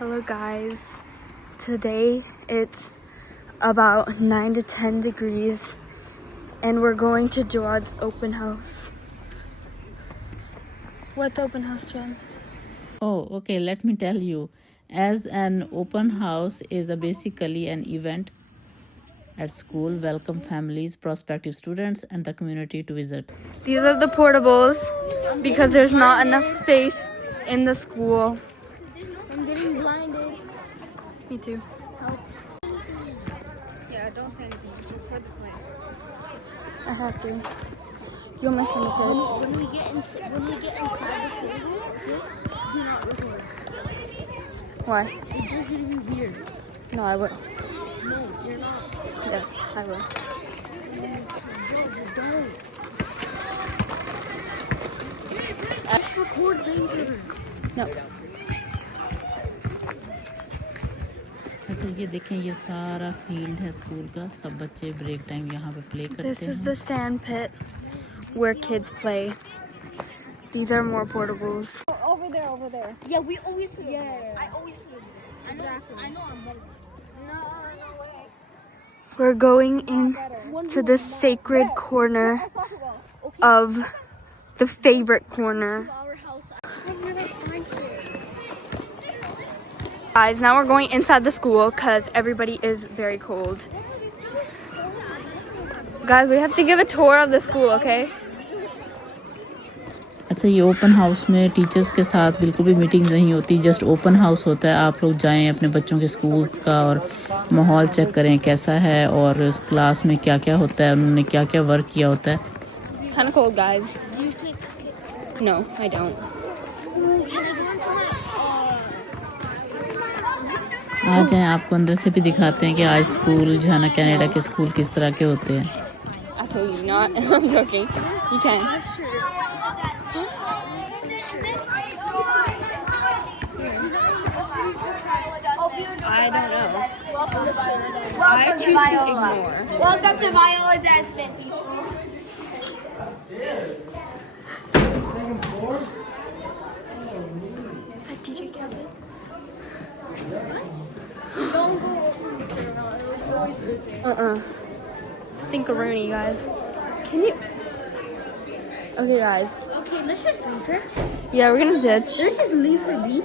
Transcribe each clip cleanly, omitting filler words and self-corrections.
Hello guys, today it's about 9 to 10 degrees and we're going to Jawad's open house. What's open house, John? Oh, okay, let me tell you. As an open house is basically an event at school, welcome families, prospective students and the community to visit. These are the portables because there's not enough space in the school. I'm getting blinded. Me too. Yeah, don't say anything. Just record the place. I have to. You'll miss some kids. When we get inside the corridor, do not record. Why? It's just gonna be weird. No, I will. No, you're not. Yes, I will. Don't. Just record later. No. अच्छा ये देखें, ये सारा field है school का. सब बच्चे break time यहाँ पे प्ले करते हैं. This is the sand pit where kids play. These are more portables. Over there. Yeah, we always film. Yeah. I always film. I know I'm better. No way. We're going in to the sacred corner of the favorite corner. Our house. Guys, now we're going inside the school because everybody is very cold. Guys, we have to give a tour of the school, okay? अच्छा, ये open house में teachers के साथ बिल्कुल भी meetings नहीं होती. Just open house होता है. आप लोग जाएं अपने बच्चों के स्कूल्स का और माहौल चेक करें कैसा है और उस क्लास में क्या क्या होता है, उन्होंने क्या क्या वर्क किया होता है. It's kind of cold, guys. No, I don't. आ जाएं, आपको अंदर से भी दिखाते हैं कि आज स्कूल जो है ना, कनाडा के स्कूल किस तरह के होते हैं. Absolutely not. I'm joking. You can. I don't know. I choose to ignore. Welcome to Viola's Aspen, people. Is that DJ Kevin? Don't go over Sarah. It was always busy. Stinkeroonie, guys. Can you? Okay, guys. Okay, let's just leave her. Yeah, we're gonna ditch. Let's just leave her be.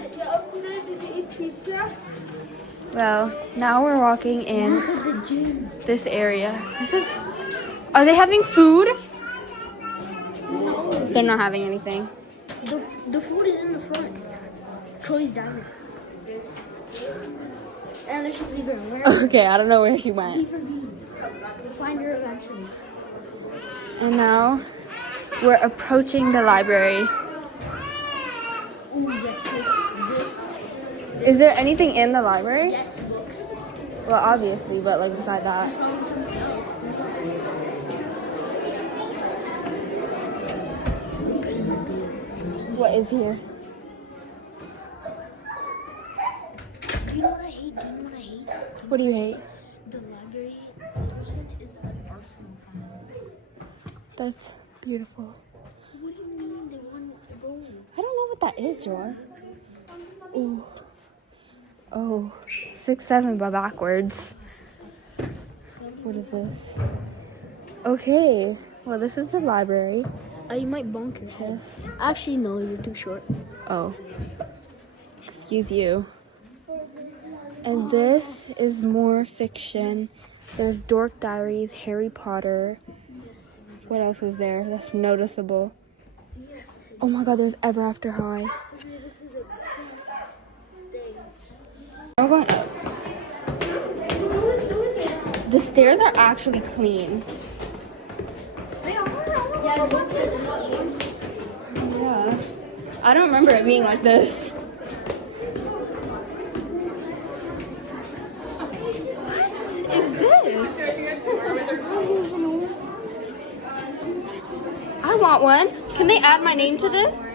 Well, now we're walking in this area. Are they having food? They're not having anything. The food is in the front. Troy's diner. And let's just leave her. Wherever. Okay, I don't know where she went. Leave her be. We'll find her eventually. And now we're approaching the library. Ooh, yes, this. Is there anything in the library? Yes, books. Well, obviously, but like beside that. Probably something else. What is here? Do you know what I hate? What do you hate? The library person is an arsenal fan. That's beautiful. What do you mean they want to go? I don't know what that is, Joar. Ooh. Oh, 6'7" by backwards. What is this? Okay. Well, this is the library. You might bonk your head. Actually, no, you're too short. Oh. Excuse you. And this is more fiction. There's Dork Diaries, Harry Potter. What else is there that's noticeable? Oh my god, there's Ever After High. We're going up. The stairs are actually clean. Yeah. I don't remember it being like this. What is this? I want one. Can they add my name to this?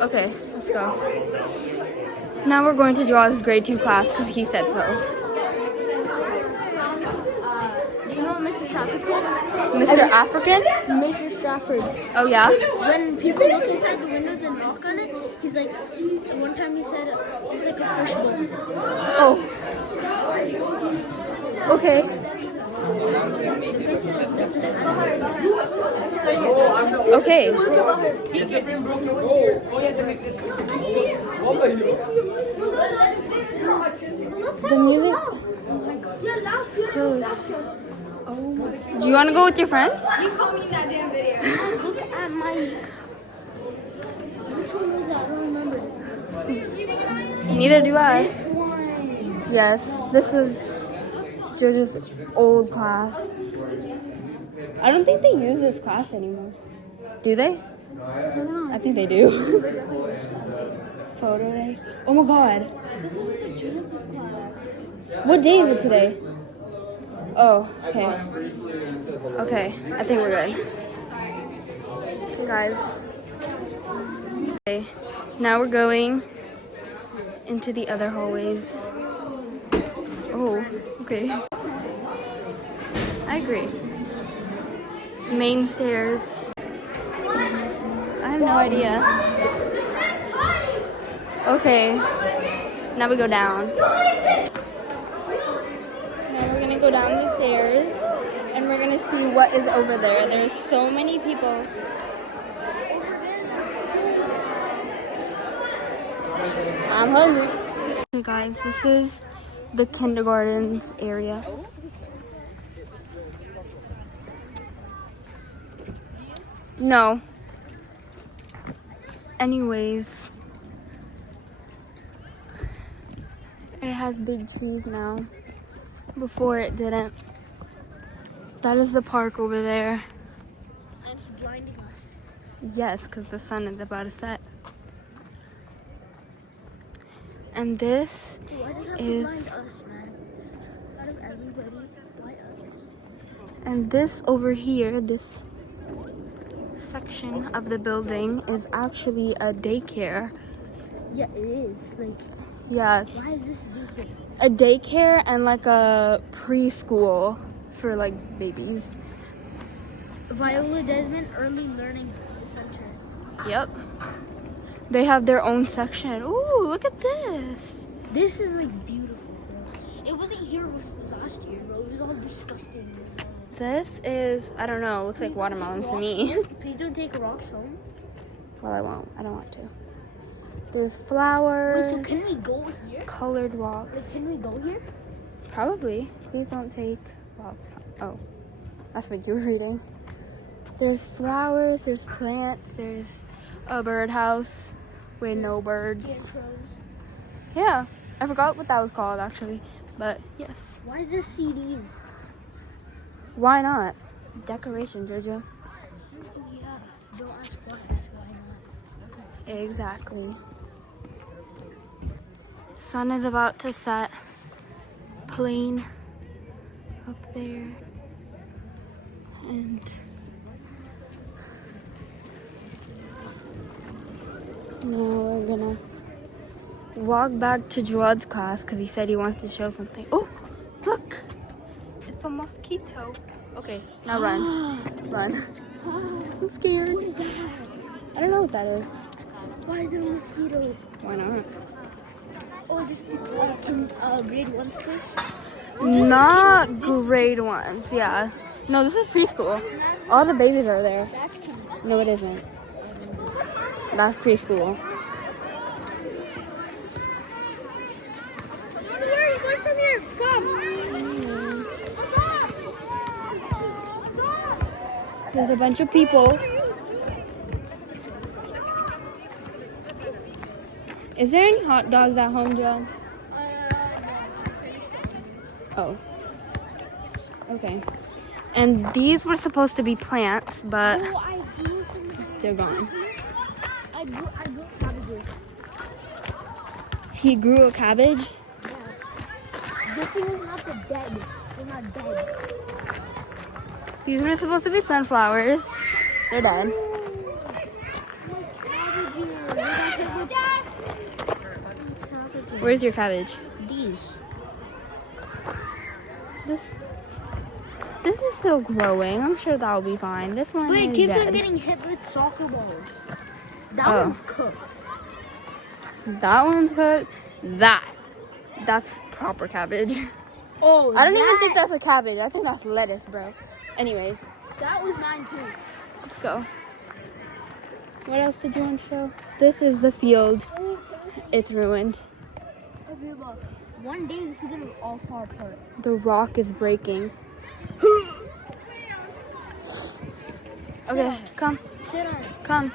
Okay, let's go. Now we're going to draw his grade 2 class because he said so. Do you know Mr. Stratford? Mr. African? Mr. Stratford. Oh yeah? When people look inside the windows and knock on it, he's He's like, one time he said it's like a fishbowl. Oh. Okay. Okay. The music. Oh. Do you want to go with your friends? You caught me in that damn video. Look at my. Which one was that? I don't remember. Neither do I. This one. Yes, this is George's old class. I don't think they use this class anymore. Do they? I think they do. Photo day. Oh my god. This was Mr. Jance's class. What day is it today? Oh, okay. Okay, I think we're good. Okay, guys. Okay, now we're going into the other hallways. Oh, okay. I agree. Main stairs. I have no idea. Okay, now we go down. Now we're gonna go down the stairs and we're gonna see what is over there. There's so many people. I'm hungry. Okay guys, this is the kindergarten's area. No. Anyways, it has big trees now. Before it didn't. That is the park over there. And it's blinding us. Yes, because the sun is about to set. And this Why does that is, blind us, man? Out of everybody, why us? and this over here, this section of the building is actually a daycare. Yeah, it is. Like, Yes, why is this different? a daycare and like a preschool for like babies. Viola Desmond Early Learning Center. Yep. They have their own section. Ooh, look at this. This is like beautiful, bro. It wasn't here last year, bro. It was all disgusting. This is, I don't know, looks like watermelons to me. Please don't take rocks home. Well, I won't. I don't want to. There's flowers. Wait, so can we go here? Colored rocks. Like, can we go here? Probably. Please don't take rocks. Oh, that's what you were reading. There's flowers, there's plants, there's a birdhouse with no birds. Scarecrows. Yeah, I forgot what that was called actually, but yes. Why is there CDs? Why not? Decoration, Georgia. Oh yeah. Don't ask why, ask why not. Exactly. Sun is about to set. Plane up there. And now we're gonna walk back to Jawad's class because he said he wants to show something. Oh, look! It's a mosquito. Okay, now run. Run. I'm scared. What is that? I don't know what that is. Why is there a mosquito? Why not? Oh, just grade 1's place? Not grade ones, yeah. No, this is preschool. All the babies are there. That's cute. No, it isn't. That's preschool. Where are you going from here? Come. There's a bunch of people. Is there any hot dogs at home, John? Oh. Okay. And these were supposed to be plants, but Oh, I grew some. they're gone. I grew cabbages. He grew a cabbage. This thing is not dead. They're not dead. These were supposed to be sunflowers. They're dead. Where's your cabbage? These. This is still growing. I'm sure that'll be fine. This one But it is keeps on dead. getting hit with soccer balls. That Oh. one's cooked. That one's cooked. That's proper cabbage. Oh, I don't even think that's a cabbage. I think that's lettuce, bro. Anyways, that was mine too. let's go. What else did you want to show? This is the field. It's ruined. Okay, look. One day this is gonna all fall apart. The rock is breaking. Okay, come. Sit on it. Come.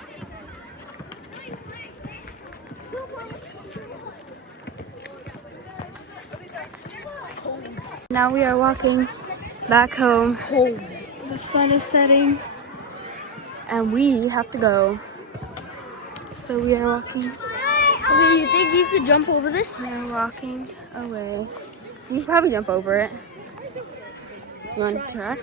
Now we are walking back home. The sun is setting and we have to go. So we are walking. Okay, you think you could jump over this? We are walking away. You can probably jump over it. You want to try?